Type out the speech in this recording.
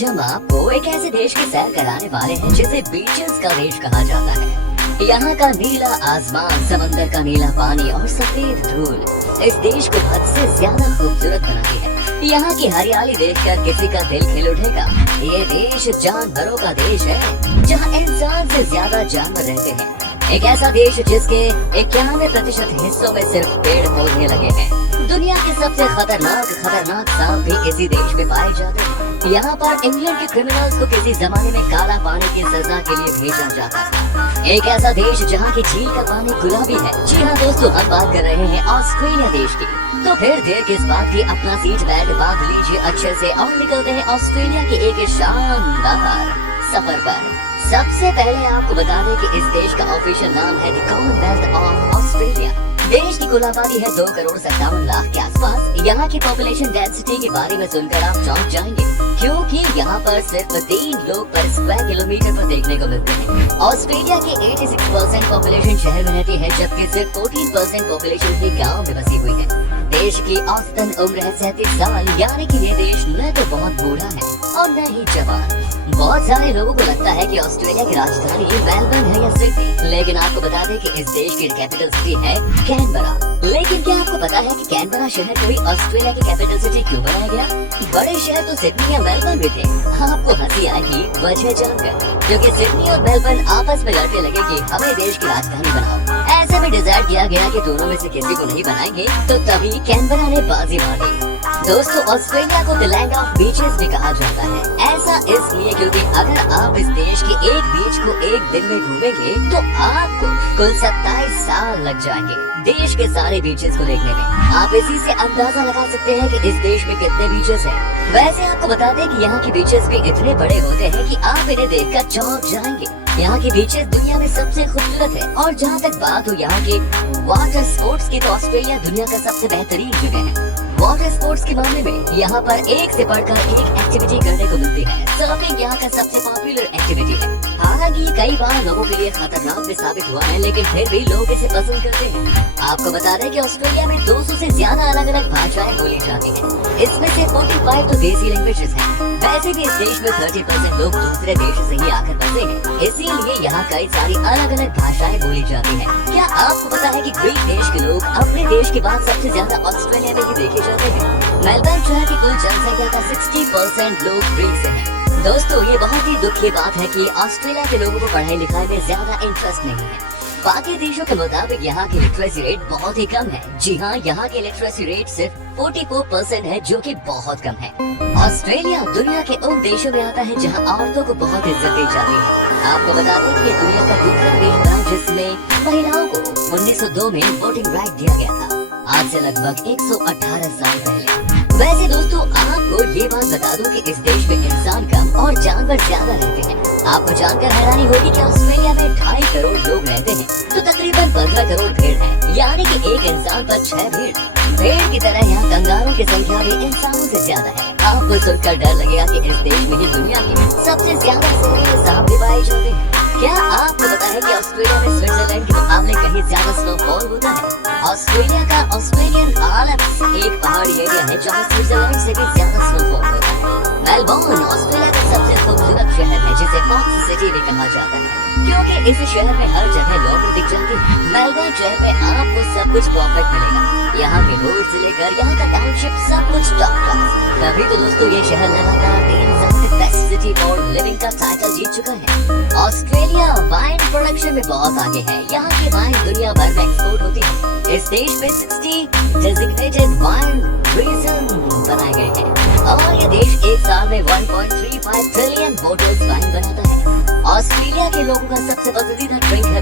आज हम आपको एक ऐसे देश की सैर कराने वाले हैं जिसे बीचेस का देश कहा जाता है। यहाँ का नीला आसमान, समंदर का नीला पानी और सफेद धूल इस देश को हद से ज्यादा खूबसूरत बनाती है। यहाँ की हरियाली देखकर किसी का दिल खिल उठेगा। ये देश जानवरों का देश है, जहाँ इंसान से ज्यादा जानवर रहते हैं। एक ऐसा देश जिसके 91% हिस्सों में सिर्फ पेड़ पौधे लगे हैं। दुनिया के सबसे खतरनाक सांप भी इसी देश में पाए जाते हैं। यहाँ पर इंग्लैंड के क्रिमिनल्स को किसी जमाने में काला पानी की सजा के लिए भेजा जाता था। एक ऐसा देश जहाँ की झील का पानी गुलाबी है। जी हाँ दोस्तों, हम बात कर रहे हैं ऑस्ट्रेलिया देश की। तो फिर देर किस बात की, अपना सीट बेल्ट बांध लीजिए अच्छे से और निकलते हैं ऑस्ट्रेलिया के एक शानदार सफर पर। सबसे पहले आपको बता दें कि इस देश का ऑफिशियल नाम है द कॉमनवेल्थ ऑफ ऑस्ट्रेलिया। देश की कुल आबादी है 2,57,00,000 के आसपास। यहाँ की पॉपुलेशन डेंसिटी के बारे में सुनकर आप चौंक जाएंगे, क्योंकि यहाँ पर सिर्फ 3 लोग पर स्क्वायर किलोमीटर पर देखने को मिलते हैं। ऑस्ट्रेलिया की 86% पॉपुलेशन शहर में रहती है, जबकि सिर्फ 14% पॉपुलेशन ही गाँव में बसी हुई है। देश की औसतन उम्र है 37 साल, यानी कि ये देश न तो बहुत बूढ़ा है और न ही जवान। बहुत सारे लोगों को लगता है कि ऑस्ट्रेलिया की राजधानी मेलबर्न है या सिडनी, लेकिन आपको बता दें कि इस देश की कैपिटल सिटी है कैनबरा। लेकिन क्या आपको पता है कि कैनबरा शहर को ही ऑस्ट्रेलिया की कैपिटल सिटी क्यों बनाया गया? बड़े शहर तो सिडनी या मेलबर्न भी थे। आपको हंसी आएगी वजह जानकर, क्योंकि सिडनी और मेलबर्न आपस में लड़ने लगे कि हमें देश की राजधानी बनाओ। ऐसे में डिसाइड किया गया कि दोनों में से किसी को नहीं बनाएंगे, तो तभी कैनबरा ने बाजी मार दी। दोस्तों, ऑस्ट्रेलिया को द लैंड ऑफ बीचेस भी कहा जाता है। ऐसा इसलिए क्योंकि अगर आप इस देश के एक बीच को एक दिन में घूमेंगे तो आपको कुल 27 साल लग जाएंगे देश के सारे बीचेस को देखने में। आप इसी से अंदाजा लगा सकते हैं कि इस देश में कितने बीचेस हैं। वैसे आपको बता दें कि यहाँ के बीचेस भी इतने बड़े होते हैं कि आप इन्हें देखकर चौंक जाएंगे। यहाँ की बीचेस दुनिया में सबसे खूबसूरत है। और जहाँ तक बात हो यहाँ के वाटर स्पोर्ट्स की, तो ऑस्ट्रेलिया दुनिया का सबसे बेहतरीन जगह है वाटर स्पोर्ट्स के मामले में। यहाँ पर एक से बढ़कर एक एक्टिविटी करने को मिलती है। सर्फिंग यहाँ का सबसे पॉपुलर एक्टिविटी है। हालांकि कई बार लोगों के लिए खतरनाक भी साबित हुआ है, लेकिन फिर भी लोग इसे पसंद करते हैं। आपको बता दें कि ऑस्ट्रेलिया में 200 से ज्यादा अलग अलग भाषाएं बोली जाती हैं। इसमें से 45 तो देसी लैंग्वेजेस हैं। वैसे भी इस देश में 30% लोग दूसरे देशों से ही आकर बसे हैं, इसीलिए यहाँ कई सारी अलग अलग भाषाएं बोली जाती हैं। क्या आपको पता है कि ग्रीक देश के लोग अपने देश के बाद सबसे ज्यादा ऑस्ट्रेलिया में ही देखे जाते हैं? मेलबर्न शहर की कुल जनसंख्या का 60% लोग ग्रीक से हैं। दोस्तों, ये बहुत ही दुख की बात है कि ऑस्ट्रेलिया के लोगों को पढ़ाई लिखाई में ज्यादा इंटरेस्ट नहीं है। बाकी देशों के मुताबिक यहाँ की लिटरेसी रेट बहुत ही कम है। जी हाँ, यहाँ की लिटरेसी रेट सिर्फ 44% है, जो कि बहुत कम है। ऑस्ट्रेलिया दुनिया के उन देशों में आता है जहाँ औरतों को बहुत इज्जत दी जाती है। आपको बता दें कि ये दुनिया का दूसरा देश बना जिसमें महिलाओं को 1902 में वोटिंग राइट दिया गया था, आज से लगभग 118 साल पहले। वैसे दोस्तों, आपको ये बात बता दूं कि इस देश में इंसान कम और जानवर ज्यादा रहते हैं। आपको जानकर हैरानी होगी कि ऑस्ट्रेलिया में 2.5 करोड़ लोग रहते हैं, तो तकरीबन 15 करोड़ भेड़ है, यानी कि एक इंसान पर 6 भेड़। भेड़ की तरह यहाँ कंगारों की संख्या भी इंसानों से ज्यादा है। आपको सुनकर डर लगेगा कि इस देश में ही दुनिया के सबसे ज्यादा जहरीले सांप भी पाए जाते हैं। क्या आपको पता है कि ऑस्ट्रेलिया में स्विट्जरलैंड के मुकाबले कहीं ज्यादा स्नोफॉल होता है? ऑस्ट्रेलिया का ऑस्ट्रेलियन आइलैंड्स एक पहाड़ी एरिया है जहाँ स्विट्जरलैंड से भी ज्यादा स्नोफॉल होता है। मेलबर्न ऑस्ट्रेलिया का सबसे खूबसूरत शहर है, जिसे फॉक्स सिटी भी कहा जाता है, क्योंकि इस शहर में हर जगह लॉन्ड्री दिख जाती है। मेलबर्न शहर में आपको सब कुछ परफेक्ट मिलेगा। यहाँ के रोड से लेकर यहाँ का टाउनशिप सब कुछ टॉप क्लास। तभी तो दोस्तों, ये शहर लगातार 3 साल से बेस्ट सिटी फॉर लिविंग का टाइटल जीत चुका है। ऑस्ट्रेलिया वाइन प्रोडक्शन में बहुत आगे है। यहाँ की वाइन दुनिया भर में एक्सपोर्ट होती है। इस देश में 60 डेजिग्नेटेड वाइन रीजन बनाए गए हैं और ये देश एक साल में 1.35 ट्रिलियन बोतल्स वाइन बनाता है। ऑस्ट्रेलिया के लोगों का सबसे पसंदीदा ड्रिंक है